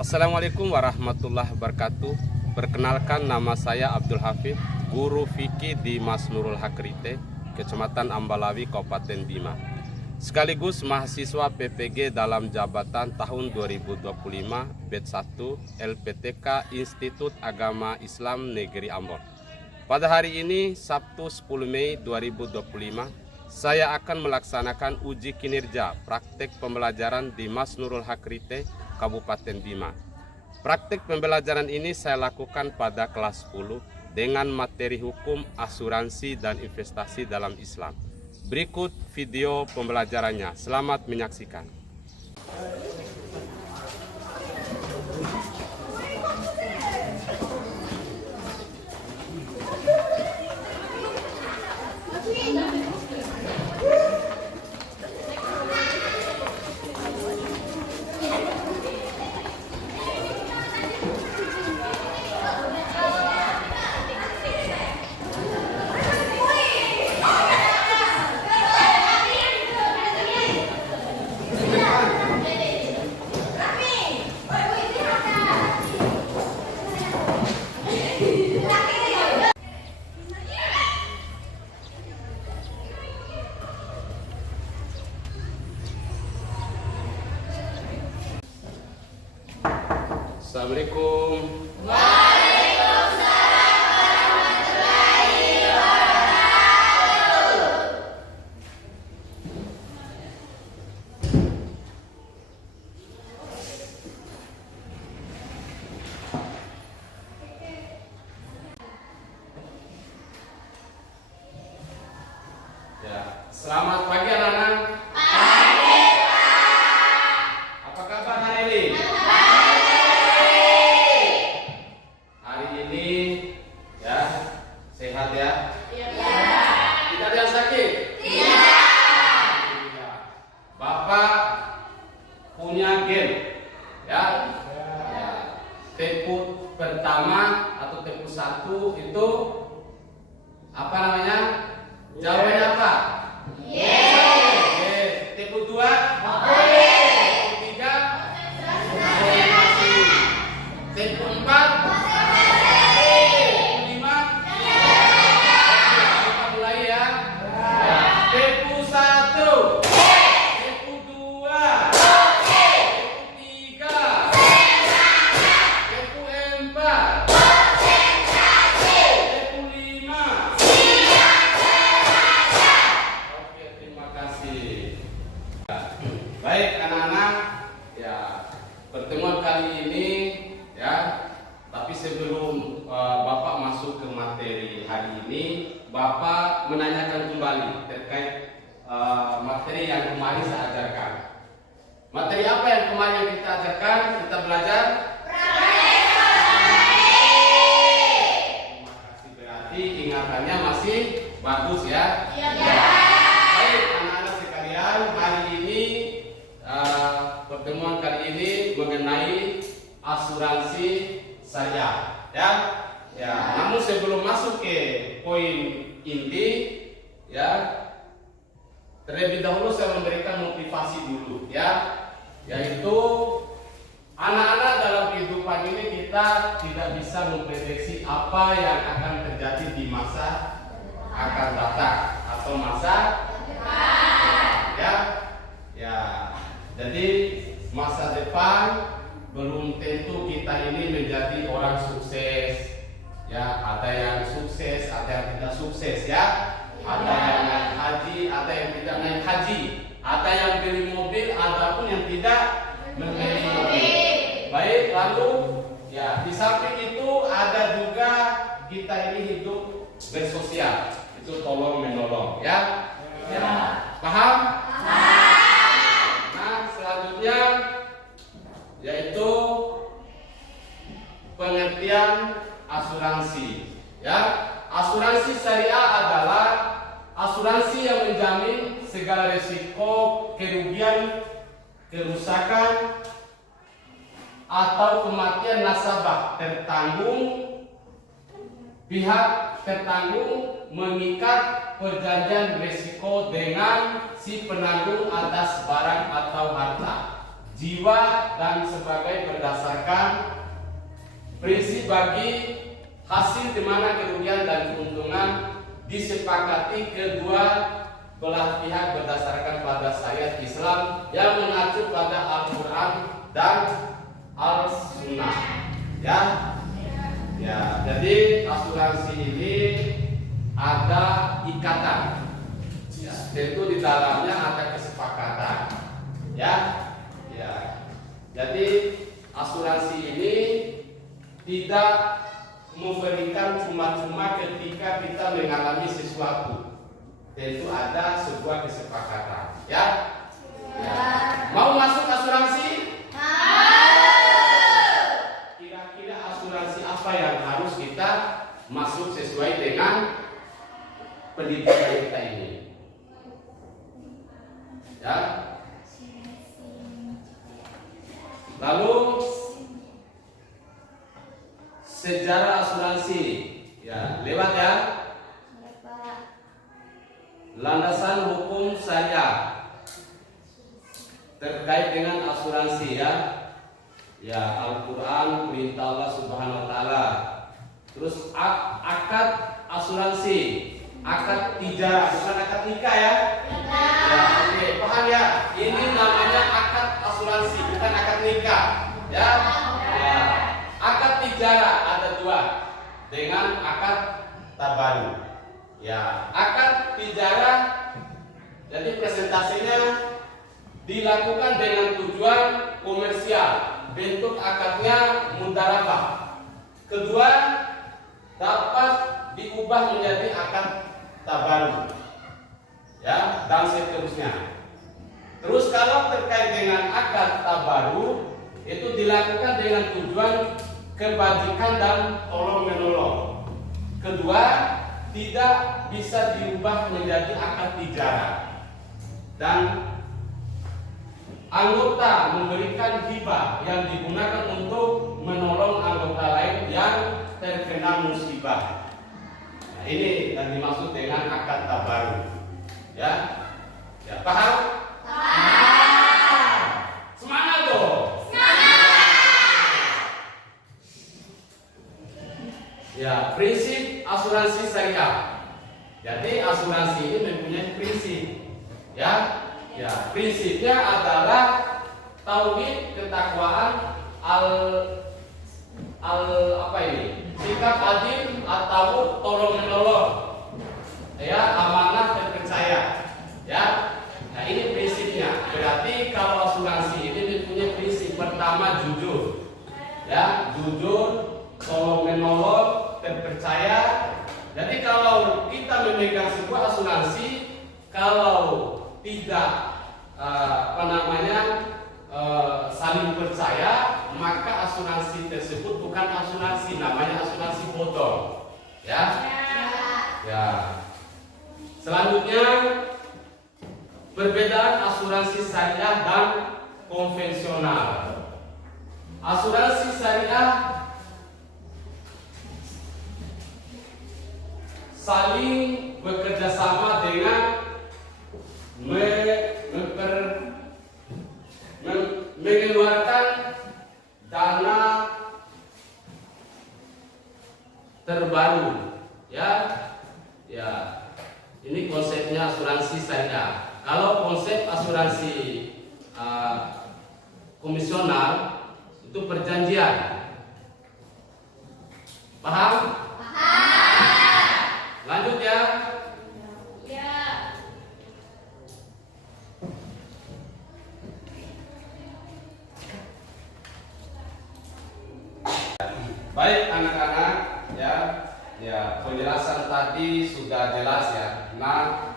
Assalamualaikum warahmatullahi wabarakatuh. Perkenalkan, nama saya Abdul Hafid, guru fikih di Mas Nurul Hakrite, Kecamatan Ambalawi, Kabupaten Bima. Sekaligus mahasiswa PPG dalam jabatan tahun 2025 batch 1 LPTK Institut Agama Islam Negeri Ambon. Pada hari ini, Sabtu 10 Mei 2025, saya akan melaksanakan uji kinerja praktek pembelajaran di Mas Nurul Hakrite, Kabupaten Bima. Praktek pembelajaran ini saya lakukan pada kelas 10 dengan materi hukum, asuransi, dan investasi dalam Islam. Berikut video pembelajarannya. Selamat menyaksikan. Assalamualaikum. Waalaikumsalam warahmatullahi wabarakatuh. Ya, selamat pagi anak-anak. Pagi, Pak. Apa kabar hari ini? Hari ini ya sehat ya? Iya. Tidak ada yang sakit? Tidak. Bapak punya game ya? Ya. Tepu pertama atau tepu 1 itu apa namanya? Jawabannya apa? Yes. Tepu 2? Tepu 3? Tepu 4? Tepu 5? Kita mulai ya. Tepu 1, tepu 2, tepu 3, tepu 4, tepu 5. Oke, terima kasih. Baik anak-anak, ya pertemuan kali ini ya. Tapi sebelum Bapak masuk ke materi hari ini, Bapak menanyakan kembali terkait materi yang kemarin saya ajarkan. Materi apa yang kemarin kita ajarkan? Kita belajar. Terima kasih, berarti ingatannya masih bagus ya. Baik anak-anak sekalian, hari ini pertemuan kali ini mengenai asuransi syariah ya. Ya, namun sebelum masuk ke poin inti ya, terlebih dahulu saya memberikan motivasi dulu ya, yaitu anak-anak dalam kehidupan ini kita tidak bisa memprediksi apa yang akan terjadi di masa akan datang atau masa ya. Ya, jadi masa depan belum tentu kita ini menjadi orang sukses ya. Ada yang sukses, ada yang tidak sukses ya. Ada yang naik haji, ada yang tidak naik haji. Ada yang beli mobil, ada pun yang tidak membeli mobil. Baik, lalu ya di samping itu ada juga kita ini hidup bersosial. Itu tolong menolong ya. Ya. Paham? Nah, selanjutnya yaitu pengertian asuransi ya. Asuransi syariah adalah asuransi yang menjamin segala risiko kerugian, kerusakan atau kematian nasabah tertanggung. Pihak tertanggung mengikat perjanjian risiko dengan si penanggung atas barang atau harta. jiwa dan sebagai berdasarkan prinsip bagi hasil di mana kerugian dan keuntungan disepakati kedua belah pihak berdasarkan pada syariat Islam yang mengacu pada Al-Quran dan Al-Sunnah. Ya, ya. Jadi asuransi ini ada ikatan. Ya, tentu di dalamnya ada kesepakatan. Ya, ya. Jadi asuransi ini tidak memberikan cuma-cuma ketika kita mengalami sesuatu. Tentu ada sebuah kesepakatan, ya. Ya. Mau masuk asuransi? Kira-kira asuransi apa yang harus kita masuk sesuai dengan pendidikan kita ini? Ya. Lalu sejarah asuransi, ya, lewat ya. Landasan hukum syariah terkait dengan asuransi, ya. Ya, Al-Quran, perintah Allah Subhanahu wa taala. Terus akad asuransi, akad tijarah, bukan akad nikah ya. Ya, oke, paham ya? Ini namanya akad asuransi, bukan akad nikah, ya. Ya. Akad tijarah ada dua dengan akad tabaru. Ya, akad tijarah jadi presentasinya dilakukan dengan tujuan komersial. Bentuk akadnya mudharabah. Kedua, dapat diubah menjadi akad tabaru. Ya, dan seterusnya. Terus kalau terkait dengan akad tabaru itu dilakukan dengan tujuan kebajikan dan tolong menolong. Kedua, tidak bisa diubah menjadi akad tijarah. Dan anggota memberikan hibah yang digunakan untuk menolong anggota lain yang terkena musibah. Nah, ini yang dimaksud dengan akad tabaru. Ya, ya, paham? Paham. Semangat dong. Ya, prinsip asuransi syariah. Jadi asuransi ini mempunyai prinsip. Ya, ya, prinsipnya adalah tauhid, ketakwaan, sikap adil atau tolong menolong. Ya, amanah terpercaya. Ya. Nah, ini prinsipnya. Berarti kalau asuransi ini mempunyai prinsip pertama jujur. Ya, jujur, tolong menolong, terpercaya. Jadi kalau kita memegang sebuah asuransi, kalau tidak saling percaya, maka asuransi tersebut bukan asuransi, namanya asuransi bodong. Ya. Ya. Selanjutnya, perbedaan asuransi syariah dan konvensional. Asuransi syariah saling bekerja sama dengan mengeluarkan dana terbaru, ya, ya. Ini konsepnya asuransi syariah. Kalau konsep asuransi komisional itu perjanjian. Paham? Lanjut ya. Ya. Baik anak-anak, ya, ya, penjelasan tadi sudah jelas ya. Nah,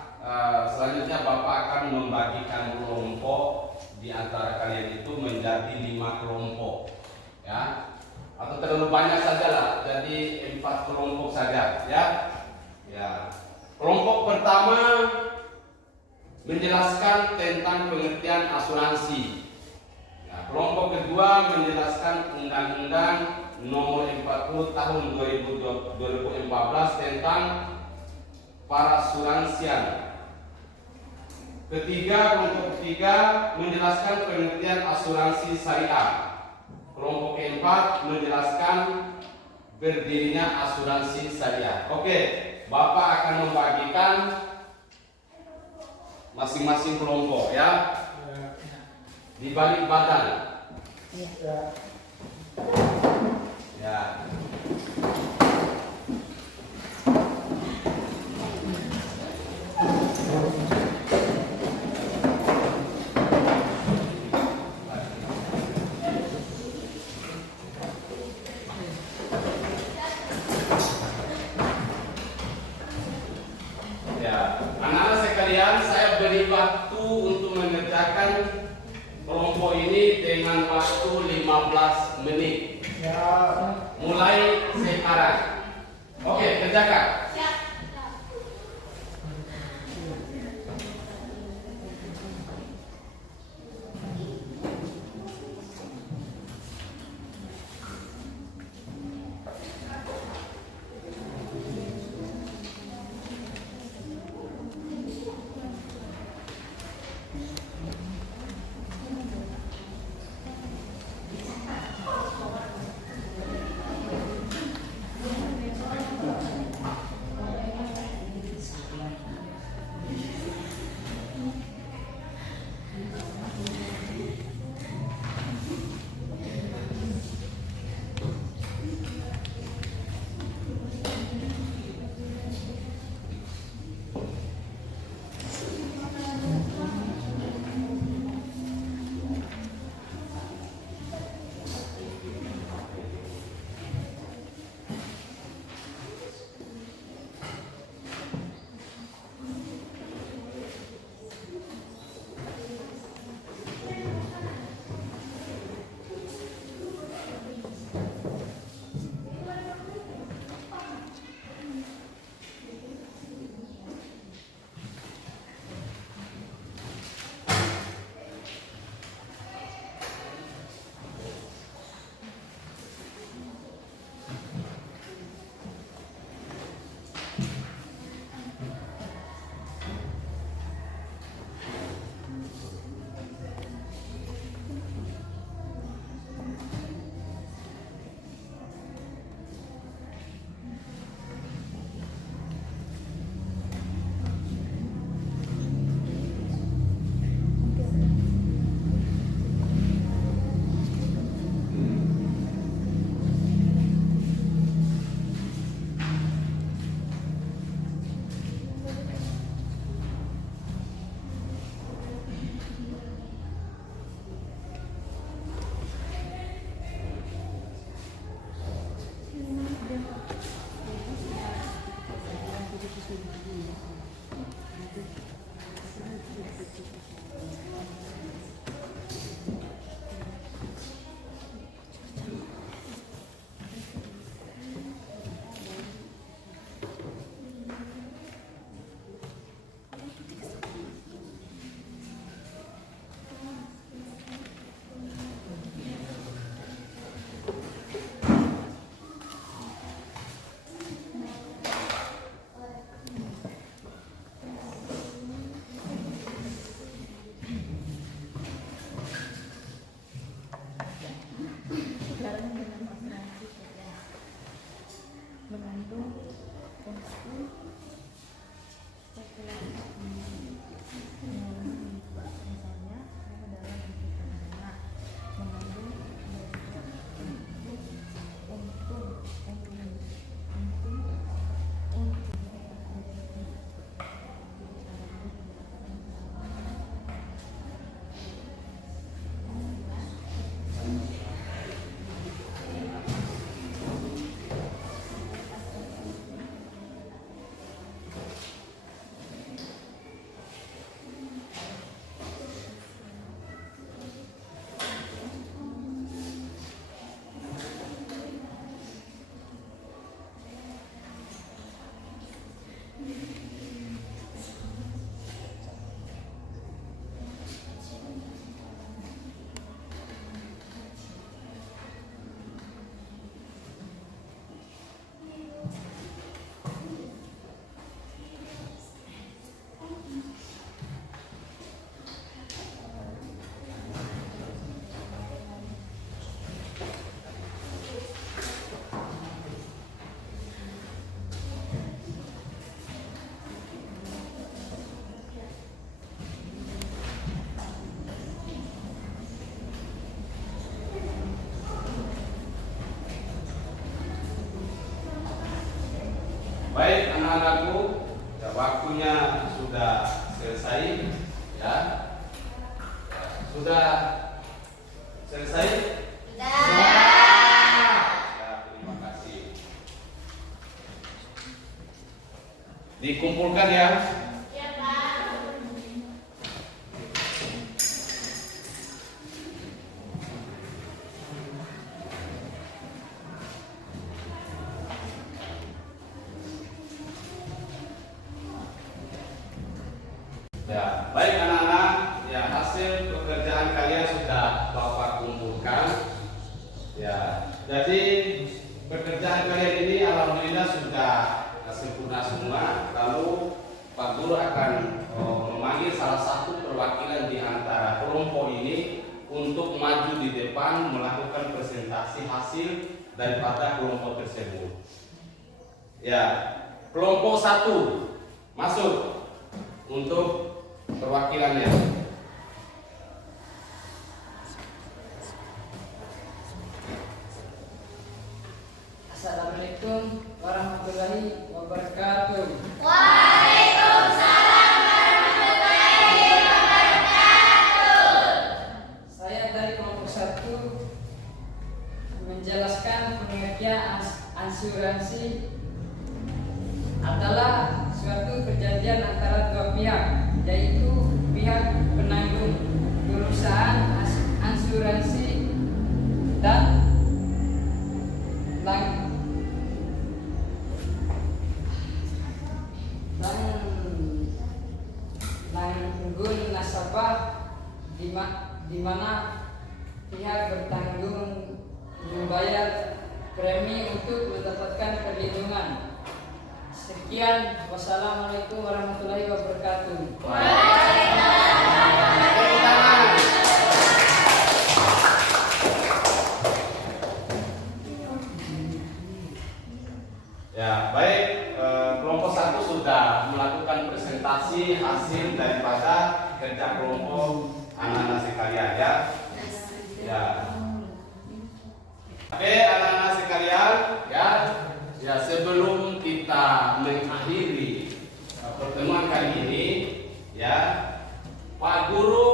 selanjutnya Bapak akan membagikan kelompok di antara kalian itu menjadi 5 kelompok, ya, atau terlalu banyak saja lah, jadi 4 kelompok saja, ya. Ya, kelompok pertama menjelaskan tentang pengertian asuransi. Ya, kelompok kedua menjelaskan Undang-Undang Nomor 40 Tahun 2014 tentang parasuransian. Kelompok ketiga menjelaskan pengertian asuransi syariah. Kelompok keempat menjelaskan berdirinya asuransi syariah. Oke, Bapak akan membagikan masing-masing kelompok ya. Di balik badan. Ya. Anak-anak sekalian, saya beri waktu untuk mengerjakan kelompok ini dengan waktu 15 menit. Mulai sekarang. Oke, kerjakan. Baik anak-anakku, ya, waktunya sudah selesai, ya. Sudah selesai? Ya, terima kasih. Dikumpulkan ya. Ya, Pak. Ya, baik anak-anak, ya hasil pekerjaan kalian sudah Bapak kumpulkan. Ya, jadi pekerjaan kalian ini alhamdulillah sudah sempurna semua. Lalu Pak Guru akan memanggil salah satu perwakilan di antara kelompok ini untuk maju di depan melakukan presentasi hasil daripada kelompok tersebut. Ya, kelompok 1 masuk untuk perwakilannya. Assalamualaikum warahmatullahi wabarakatuh. Waalaikumsalam warahmatullahi wabarakatuh. Saya dari kelompok 1 menjelaskan pengertian asuransi adalah suatu perjanjian antara dua pihak, yaitu pihak penanggung perusahaan asuransi dan penanggung nasabah, di mana pihak bertanggung membayar premi untuk mendapatkan perlindungan. Sekian, wassalamualaikum warahmatullahi wabarakatuh. Ya, baik, kelompok 1 sudah melakukan presentasi hasil daripada kerja kelompok anak-anak sekalian ya. Ya. Oke, anak-anak sekalian, ya. Ya, sebelum kita mengakhiri pertemuan kali ini, ya, Pak Guru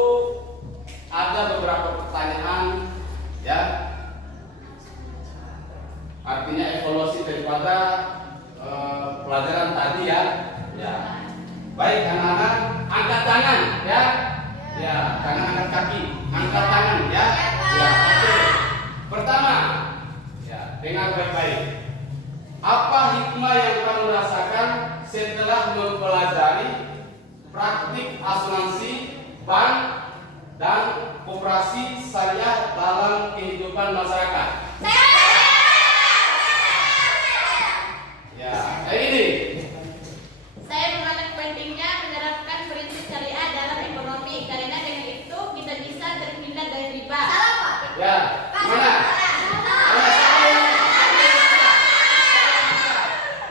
ada beberapa pertanyaan, ya. Artinya evaluasi daripada pelajaran tadi ya. Ya. Baik anak-anak, angkat tangan ya. Ya, jangan angkat kaki, angkat tangan ya. Ya, oke. Pertama, ya, dengar baik-baik. Apa hikmah yang kamu rasakan setelah mempelajari praktik asuransi bank dan koperasi syariah dalam kehidupan masyarakat? Ya, kayak ini. Saya mengenal pentingnya menerapkan prinsip syariah dalam ekonomi karena dengan itu kita bisa terhindar dari riba. Salah, Pak. Ya, mana?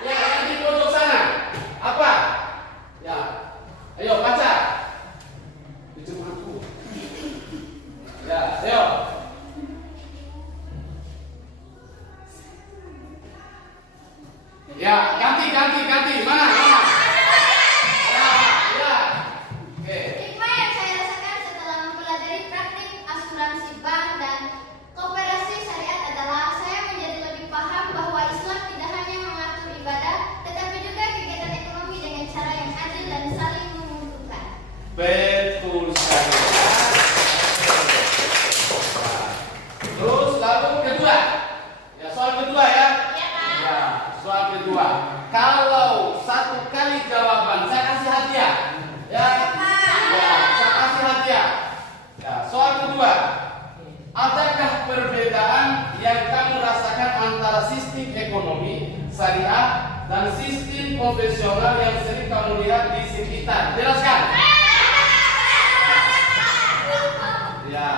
Ya, yang di pojok sana. Apa? Ya, ayo baca. Itu aku. Ya, ayo. Ya, ganti. Mana? Ya, ya. Oke. Hikmah yang saya rasakan setelah mempelajari praktik asuransi bank dan koperasi syariat adalah saya menjadi lebih paham bahwa Islam tidak hanya mengatur ibadah, tetapi juga kegiatan ekonomi dengan cara yang adil dan saling menguntungkan. Betul sekali. Terus lalu kedua. Ya, soal kedua ya. Ya, Pak. Ya, soal kedua. Kalau satu kali jawaban saya kasih hadiah. Ya. Ya, saya kasih hadiah. Ya, soal kedua. Adakah perbedaan yang kamu rasakan antara sistem ekonomi syariah dan sistem konvensional yang sering kamu lihat di sekitar? Jelaskan. Ya,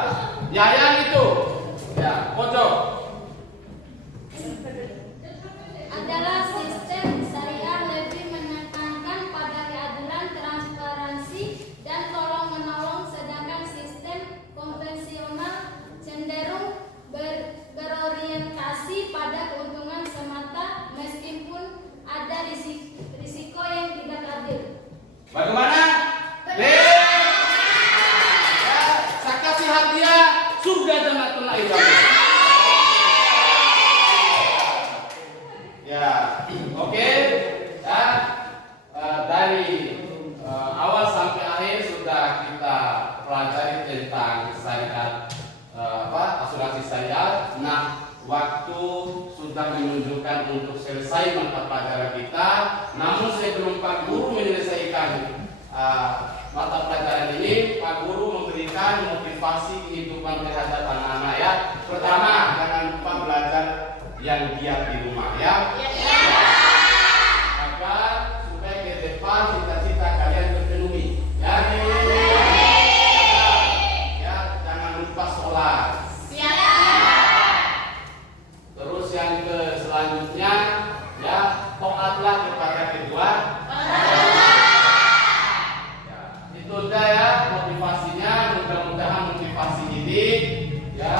ya yang itu. Ya, pojok. Adalah sistem syariah lebih menekankan pada keadilan, transparansi, dan tolong-menolong, sedangkan sistem konvensional cenderung berorientasi pada keuntungan semata meskipun ada risiko Yakin kamu? Ya, oke. Ya, dari awal sampai akhir sudah kita pelajari tentang syariat asuransi syariat. Nah, waktu sudah menunjukkan untuk selesai mata pelajaran kita. Namun sebelum Pak Guru menyelesaikan mata pelajaran ini, Pak Guru memberikan motivasi kehidupan terhadap anak-anak ya. Pertama, jangan lupa belajar yang giat di rumah ya. Agar supaya ke depan cita-cita kalian terpenuhi ya. Ya, jangan lupa sholat. Terus yang selanjutnya ya, taatlah kepada kedua. Ya, itu udah ya motivasinya. Mudah-mudahan motivasi ini ya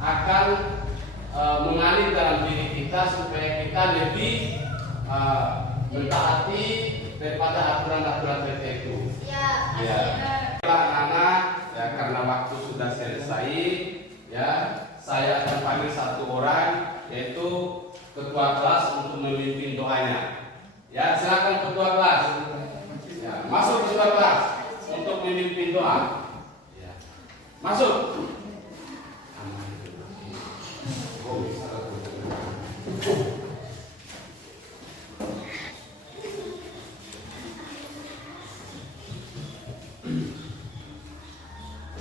akan mengalir dalam diri kita supaya kita lebih mentaati daripada aturan-aturan tertentu. Ya, anak-anak ya, karena waktu sudah selesai ya, saya akan panggil satu orang yaitu ketua kelas untuk memimpin doanya. Ya, silakan ketua kelas. Ya, masuk ketua kelas untuk memimpin doa. Ya, masuk.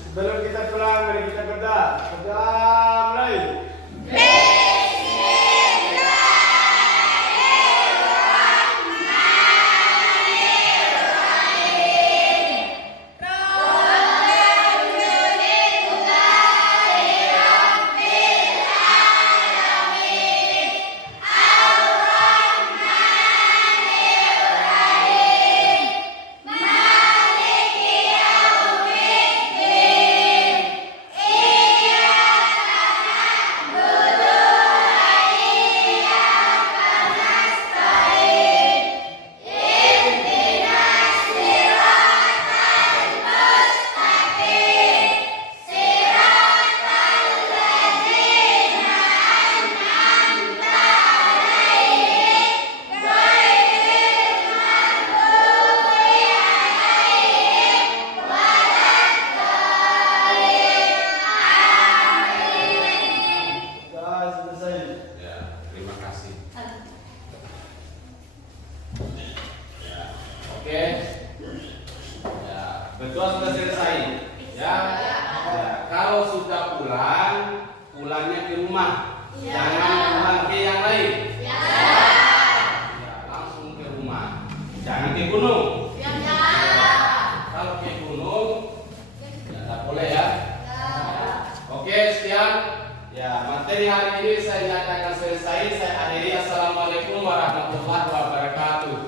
Sebelum kita pulang, mari kita berdoa. Berdoa mulai. Berdoa sudah selesai, ya. Ya. Kalau sudah pulang, pulangnya ke rumah, jangan pulang ke yang lain. Ya, langsung ke rumah, jangan ke gunung. Kalau ke gunung, ya tak boleh ya. Oke, sekian. Ya, materi hari ini saya nyatakan selesai. Saya akhiri. Assalamualaikum warahmatullahi wabarakatuh.